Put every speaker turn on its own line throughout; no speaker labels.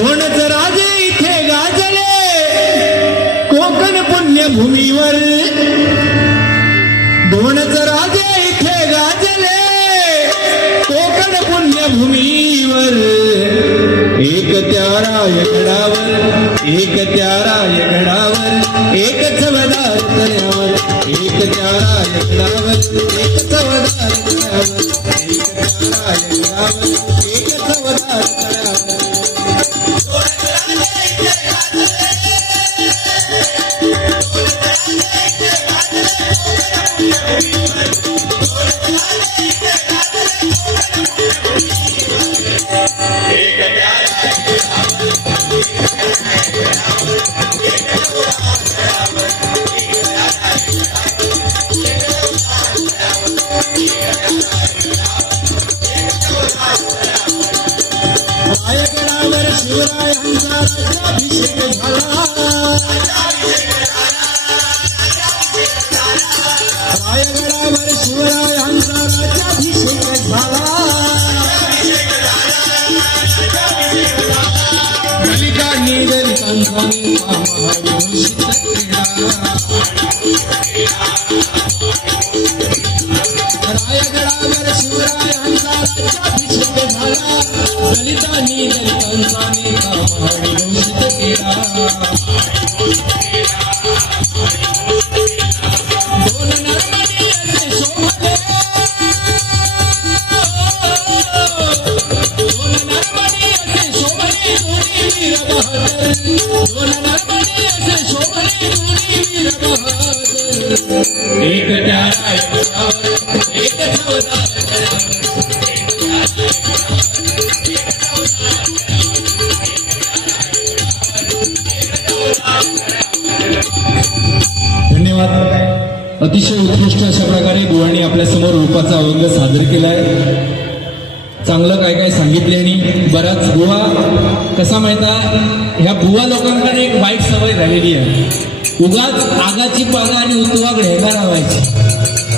दोनच राजे इथे गाजले. कोकण पुण्यभूमीवर. दोनच राजे इथे गाजले. कोकण पुण्यभूमीवर. एक त्या रायगडावर एक त्या रायगडावर एक चवदार तळ्यावर एक त्या रायगडावर एक I'm धन्यवाद. अतिशय उत्कृष्ट अशा प्रकारे बुवांनी आपल्यासमोर रूपाचा अभंग सादर केलाय. चांगलं काय काय सांगितले आणि बराच गोवा कसा माहिता ह्या बुवा लोकांकडे एक वाईट सवय झालेली आहे. उगाच आगाची पागा आणि उतवा घ्यायला लावायची.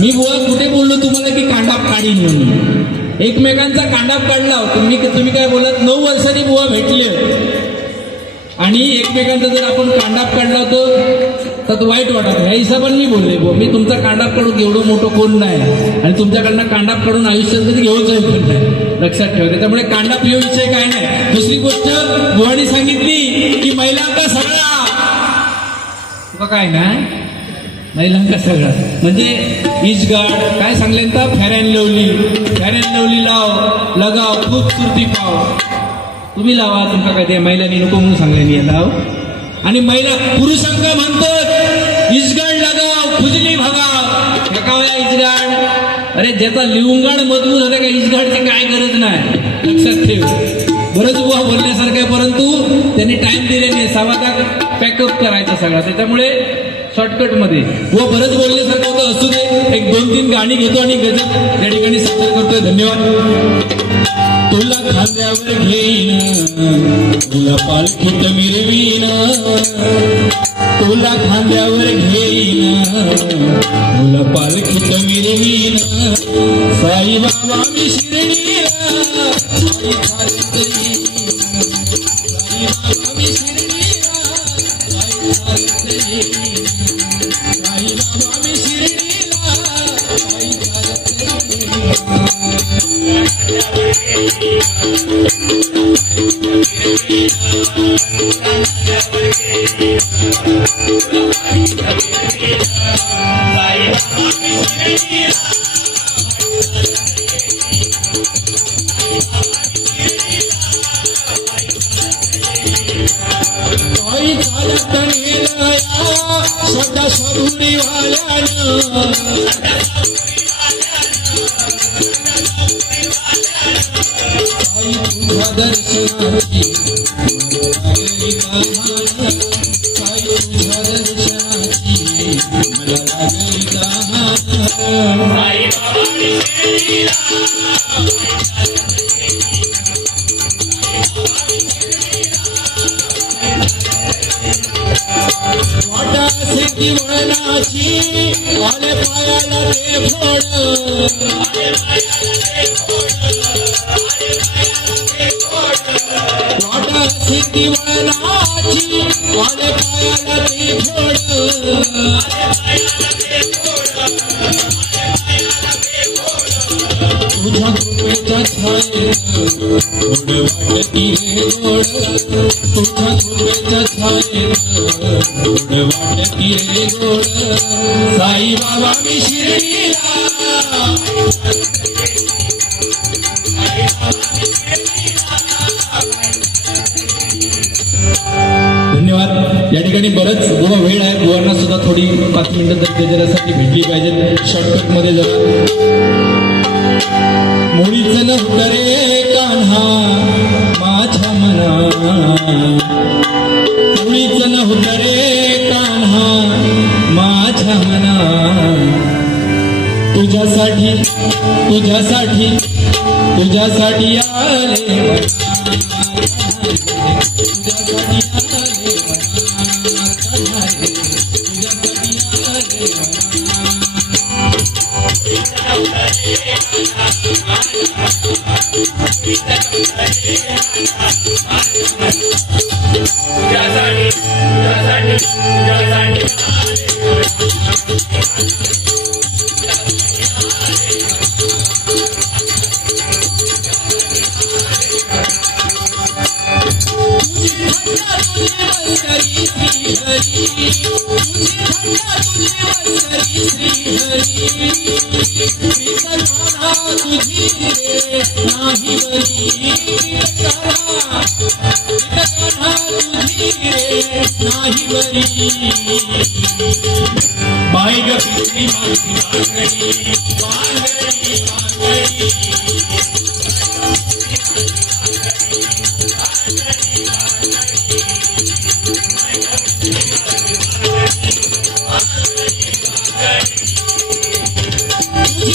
मी बुवा कुठे बोललो तुम्हाला की कांडा काढीन म्हणून? एकमेकांचा कांडाप काढला तुम्ही तुम्ही काय बोलत? नऊ वर्षांनी बुवा भेटले आणि एकमेकांचा जर आपण कांडाप काढला होतो तर वाईट वाटत ह्या हिशोबाने मी बोलले बुवा मी तुमचा कांडाप काढून एवढं मोठं कोण नाही? आणि तुमच्याकडनं कांडाप काढून आयुष्यात कधी घेऊच पण नाही? लक्षात ठेवते त्यामुळे कांडाप हे विषय काय नाही. दुसरी गोष्ट बुवानी सांगितली की महिलांचा सगळा तुका काय ना? महिलांका सगळं. म्हणजे इजगाड काय सांगले तर? फॅरॅन लवली. फॅरॅन लवली लाव लगाव खूपसुरती पाव. तुम्ही लावा तुमका काय ते महिलांनी नको म्हणून सांगले लाव. आणि महिला पुरुषांका म्हणतात इजगाड लगाव खुजली भगाव फेकाव्या का इजगाड? अरे ज्याचा लिवंगाड मजबूत होता का इजगाडची काय गरज नाही? लक्षात ठेव. बरंच बुवा बोलण्यासारखं आहे परंतु त्यांनी टाइम दिलेली आहे. सवादा पॅकअप करायचा सगळा. त्याच्यामुळे शॉर्टकटमध्ये व बरंच बोलण्यासारखं होतं असू दे. एक दोन तीन गाणी घेतो आणि गजब त्या ठिकाणी सादर करतोय. धन्यवाद. तुला खांद्यावर घेईन तुला पालखीत मिरवीन. तुला खांद्यावर घेईन तुला पालखीत मिरवीन. साईबाबा मी शिरणी सदा सबुरी वाल्यानं तहान. वाटा सिद्धी वळणाची आले पायाला ते फोड आले पायाला ते फोड तुझ्या कृपेच्या छायेत गोड वाटती रे गोड तुझ्या कृपेच्या गोड वाटती रे गोड साई बाबा मी शिर्डीला. धन्यवाद. या ठिकाणी बरंच बुवा वेळ आहे. बुवांना सुद्धा थोडी पाच मिनिटं तर त्याच्यासाठी भेटली पाहिजे शॉर्टकटमध्ये जरा मुळीच नव्हतं रे कान्हा माझ्या मना. मुळीच नव्हतं रे कान्हा माझ्या मना. तुझ्यासाठी तुझ्यासाठी तुझ्यासाठी आले. I'm बाई ग पितरी माझी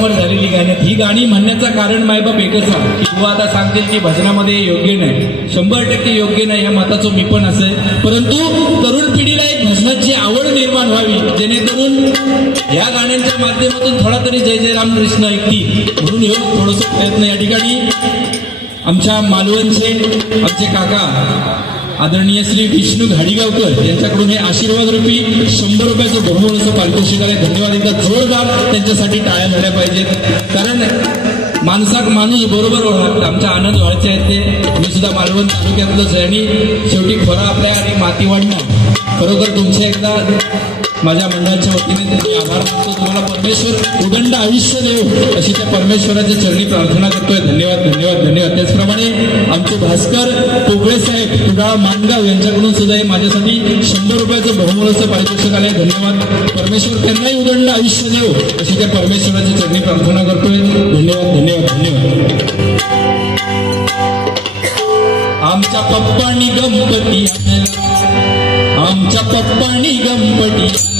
काही झालेली गाणी. ही गाणी म्हणण्याचं कारण मायबाप एकच आहे. की तू आता सांगतील की भजनामध्ये योग्य नाही. शंभर टक्के योग्य नाही या मताचं मी पण असेल परंतु तरुण पिढीला एक भजनाची आवड निर्माण व्हावी. जेणेकरून या गाण्यांच्या माध्यमातून थोडा तरी जय जय राम कृष्ण ऐकतील म्हणून हे थोडस प्रयत्न या ठिकाणी. आमच्या मालवणचे आमचे काका आदरणीय श्री विष्णू घाडीगावकर यांच्याकडून हे आशीर्वाद रूपी शंभर रुपयाचं बहुमोल असं पारितोषिक आहे धन्यवाद. एकदा जोरदार त्यांच्यासाठी टाळ्या झाल्या पाहिजेत. कारण माणसाक माणूस बरोबर ओळखला आमच्या आनंद व्हायचे आहेत ते. मी सुद्धा मालवण तालुक्यातलंच आहे आणि शेवटी खोरा आपल्या आणि माती वाढणं खरोखर तुमच्या एकदा माझ्या मंडळाच्या वतीने त्यांचे आभार मानतो. तुम्हाला परमेश्वर उदंड आयुष्य देव अशी त्या परमेश्वराच्या चरणी प्रार्थना करतोय. धन्यवाद धन्यवाद धन्यवाद. त्याचप्रमाणे आमचे भास्कर पोगळे साहेब कुडाळ मानगाव यांच्याकडून सुद्धा हे माझ्यासाठी शंभर रुपयाचं बहुमोलाचं पारितोषिक आलंय. धन्यवाद. परमेश्वर त्यांनाही उदंड आयुष्य देव अशी त्या परमेश्वराच्या चरणी प्रार्थना करतोय. धन्यवाद धन्यवाद धन्यवाद. आमच्या पप्पानी गणपती आणला आमच्या पप्पानी Ganpati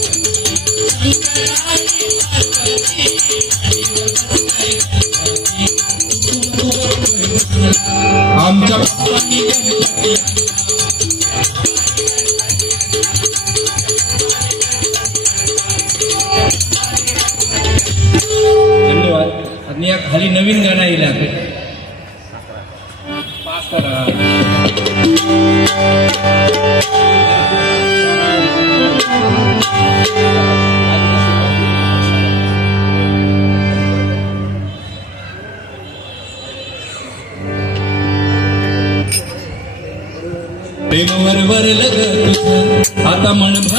Thank you. I'm on the.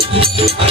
तू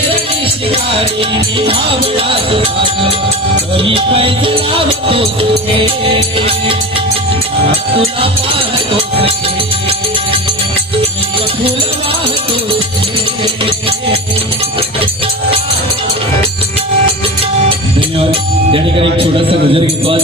लावतो सखे तुला पाहतो सखे तू माझ्या अंगुराचा मी लाकडी भुसाग तू शेरणी शिकारी मी भाबडा ससाग तू माझ्या अंगुराचा शेरणी शिकारी मी भाबडा ससाग तरी पैज लावतो सखे तुला पाहतो सखे फुल वाहतो धन्यवाद। या ठिकाणी एक छोटासा गजर घेतो आज